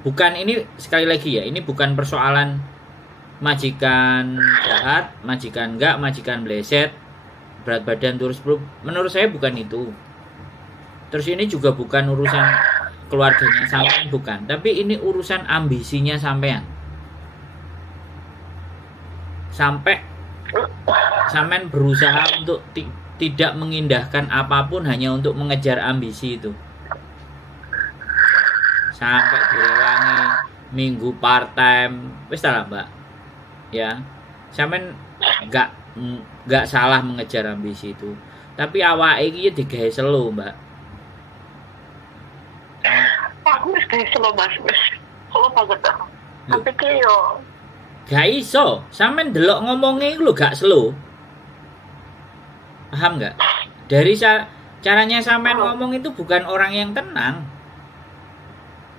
Bukan, ini sekali lagi ya, ini bukan persoalan majikan jahat, majikan enggak, majikan bleset, berat badan turun 10. Menurut saya bukan itu. Terus ini juga bukan urusan keluarganya sampean, bukan, tapi ini urusan ambisinya sampean. Sampai sampean berusaha untuk tidak mengindahkan apapun hanya untuk mengejar ambisi itu. Sampai direwangi minggu part time, wis lah Mbak. Ya, sampean nggak nggak salah mengejar ambisi itu. Tapi awake iki digawe selo, Mbak. Aku wis kayak slow mas, wis slow banget aku. Loh, Tapi ki yo gak iso. Sampean delok ngomongnya itu lho gak slow. Paham nggak? Dari caranya sampean ngomong itu bukan orang yang tenang.